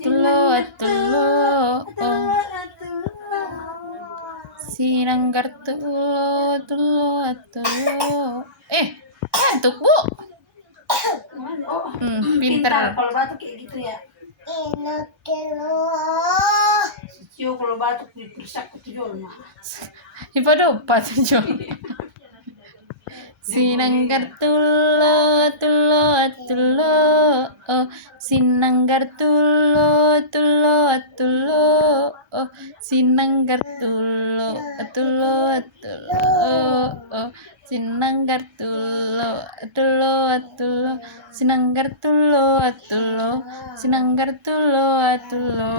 atulo atulo oh sinanggar tulo tulo atulo ngantuk bu. Pinter. Kalau batuk kayak gitu ya. Sio kalau batuk dipersak ketujol mah. Ipadopa tuh. Sinanggar tulo tulo tulo oh sinanggar tulo tulo tulo oh sinanggar tulo tulo tulo oh sinanggar tulo tulo tulo sinanggar tulo tulo sinanggar tulo tulo